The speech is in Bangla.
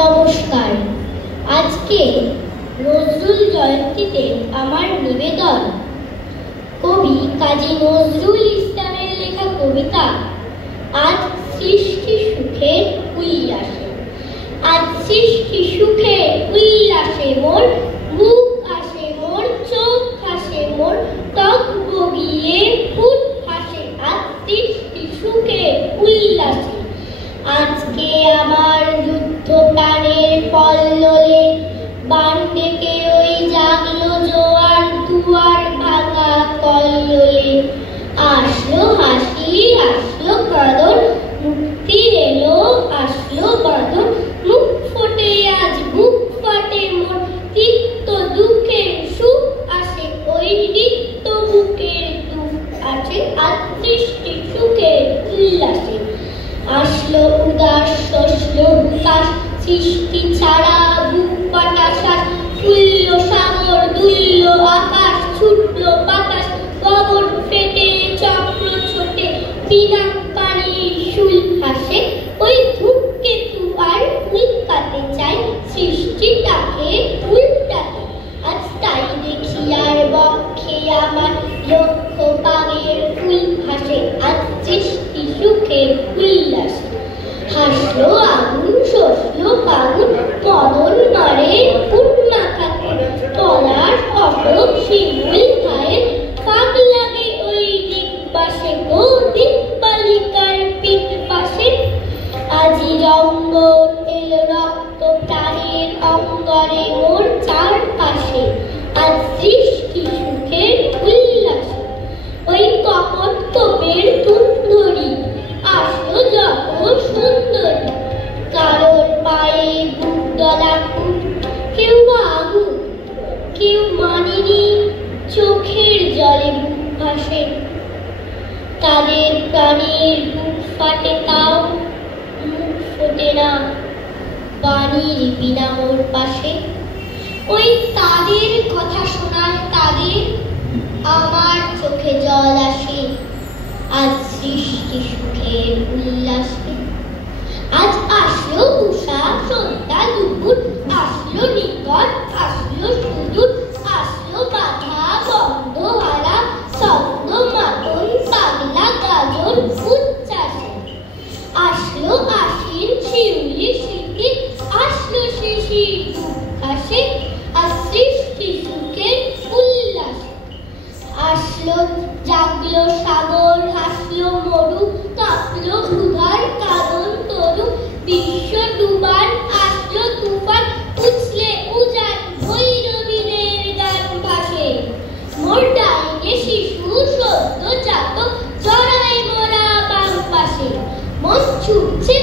নমস্কার। আজকে নজরুল জয়ন্তীতে আমার নিবেদন কবি কাজী নজরুল ইসলামের লেখা কবিতা আজ সৃষ্টি সুখের উল্লাসে। আজ সৃষ্টি সুখের উল্লাসে মোর মুখ আসে, মোর চোখ হাসে, মোর ত্বক বগিয়ে ফুট হাসে। আজ সৃষ্টি সুখের উল্লাসে। আজকে আমার যুদ্ধ প্রাণের পল্ললে বান ডেকে ওই জাগলো জোয়ার দুয়ার ভাঙা কল্লোলে। আসলো হাসি, আসলো কাঁদন, মুক্তি এলো, আসলো বাঁধন। মুখ ফোটে আজ বুক ফাটে মোর, তিক্ত দুঃখের সুখ আসে, ওই রিক্ত বুকের দুঃখ আছে। আজ সৃষ্টি সুখের উল্লাসে। আসলো উদাস শস্য হুতাশ, সৃষ্টি ছাড়া বুক পাটা শ্বাস। ফুলল সাগর, দুলল আকাশ, ছুটল বাতাস, গগন ফেটে চক্র ছোটে, পিনাক পানি শুল হাসে। ওই ধূমকেতু আর উল্কাতে চাই, সৃষ্টিটাকে উল্টাতে। আজ তাই দেখি আর বক্ষে আমার লক্ষ বাগের ফুল হাসে। আজ সৃষ্টি সুখের উল্লাসে। হাসলো আগুন, শসলো ফাগুন, মদন মারে পূর্ণা খাতুন। পলাশ অশোক শিমুল খায়ে ফাঁক লাগে ওই দিকপাশে গো, দিকপালিকার পিঠ পাশে। আজি রঙ্গন এলো রক্ত প্রাণের অঙ্গরে মোর চারপাশে। আজ সৃষ্টি সুখের উল্লাসে। ওই কপট তোপের ধুন্ধরি আসলো যখন সুন্দরী। কারোর পায়ে বুক দলা খুন, কেউ আগুন কেউ মানেনি, চোখের জলে বুক ভাসে। তাদের প্রাণের বুক ফাটে তাও মুখ ফোটে না, বাণীর বিনা মোর পাশে। ওই তাদের কথা শোনায় তাদের আমার চোখে জল আসে। আজ সৃষ্টি সুখের উল্লাসে। আজ আসলো উষা সন্ধ্যা দুপুর, আসলো নিকট আসলো সুদূর, আসলো বাধা বন্ধ হারা ছন্দ মাতন পাগলা গাজন উচ্ছ্বাসে। আসলো আশ্বিন শিউলি শীতে, আসলো শিশির বুক হাসে। আজ সৃষ্টি সুখের উল্লাসে। আসলো জাগলো সাগর, হাসলো মরু, কাঁপলো ক্ষুধার কাঁদন তরু। বিশ্ব ডুবান আসলো তুফান, উছলে উজান ভৈরবীদের গান ভাসে। মোর ডাইনে শিশু সদ্য জাত, জড়ায় মোরা বাম পাশে। মন ছুটছে